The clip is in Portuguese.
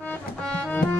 Música